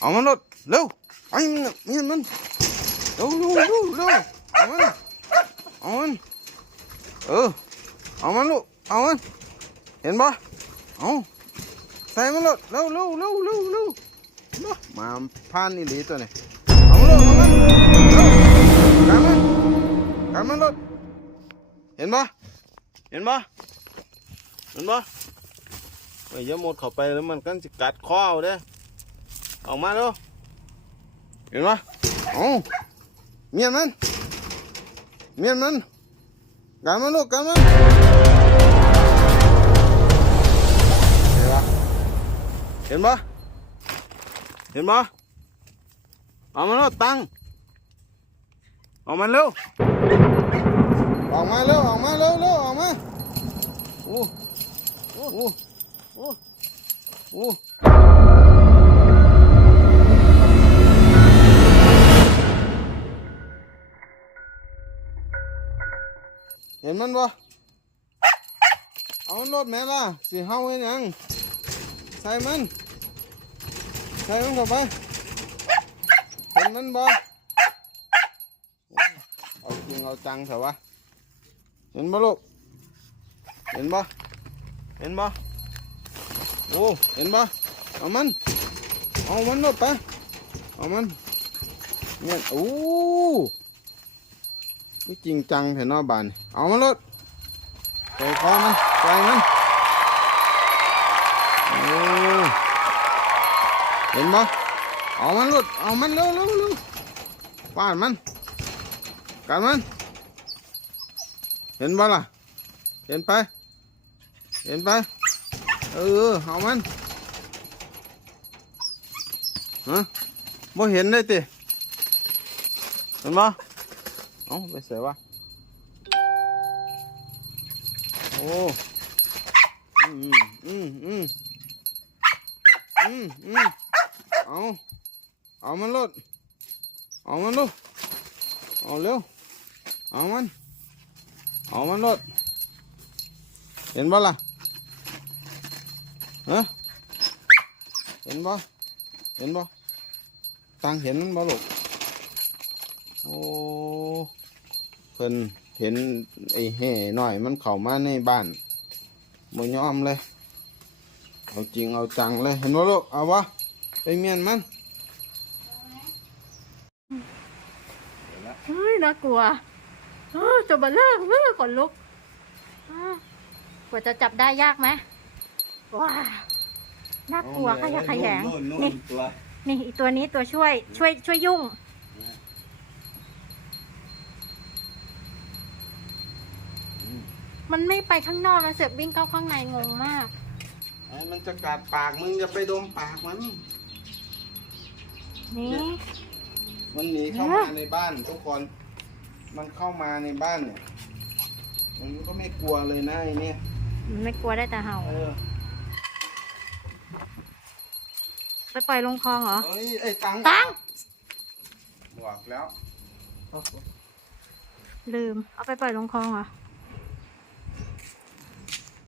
เอามันรถเร็วไอ้มันเมียนมันเร็วเร็วเร็วเร็วเอามันเอามันเออเอามันลูกเอามันเห็นปะเอาใส่มันรถเร็วเร็วเร็วเร็วเร็วมาผ่านอีหลีตัวนี้เอามันรถเอามันเร็วกันมันกันมันรถเห็นปะเห็นปะเห็นปะไอ้ยาหมดเข้าไปแล้วมันกันจะกัดคอเอาเด้ ออกมาเร็วเห็นปะเอาเมียนมันเมียนมันกันมันลูกกันมันเห็นปะเห็นปะเอามันลูกตังเอามันเร็วออกมาเร็วออกมาเร็วเร็วออกมาโอ้โอ้โอ้โอ้ เห็นมันบ่เอามันรถแม่ล่ะสิเฮาเฮ็ดหยังใส่มันใส่มันเข้าไปเห็นมันบ่เอาจริงเอาจังเถอะวะเห็นบ่ลูกเห็นบ่เห็นบ่โอ้เห็นบ่เอามันเอามันรถไปเอามันเนี่ยโอ้ นี่จริงจังเถอะเนอบาน เอามันรถใส่คอมันใส่มันเห็นบ่เอามันรถเอามันเร็วเร็วเร็วฟาดมันกันมัน เห็นบ่ล่ะ เห็นไป เห็นไป เออเอามันฮะบ่เห็นเลยติเห็นบ่ เอ้าไปเสียวะโอ้อืมอืมอืมอืมอืมเอาเอามันลดเอามันลูกเอาเร็วเอามันเอามันลดเห็นบ่ล่ะฮะเห็นบ่เห็นบ่ตังเห็นมันบ่ลูก โอ้เพิ่นเห็นไอ้แห่หน่อยมันเข้ามาในบ้านบ่ยอมเลย เอาจริงเอาจังเลย เห็นบ่ลูกเอาวะไปเมียนมันเฮ้ยน่ากลัวเออจะมาเลิกเลิกก่อนลุกอ้าวกว่าจะจับได้ยากไหมว้าน่ากลัวขยะแขยงนี่ตัวนี่อีตัวนี้ตัวช่วยช่วยช่วยยุ่ง มันไม่ไปข้างนอกแล้วเสือกวิ่งเข้าข้างในงงมาก ไอ้มันจะกัดปากมึงอย่าไปดมปากมัน นี่ มันหนีเข้ามาในบ้านทุกคน มันเข้ามาในบ้านเนี่ย มันก็ไม่กลัวเลยนะไอ้เนี่ย มันไม่กลัวได้แต่เห่า เออไปปล่อยลงคลองเหรอ เอ้ยไอ้ตังตังบอกแล้ว ลืม เอาไปปล่อยลงคลองเหรอ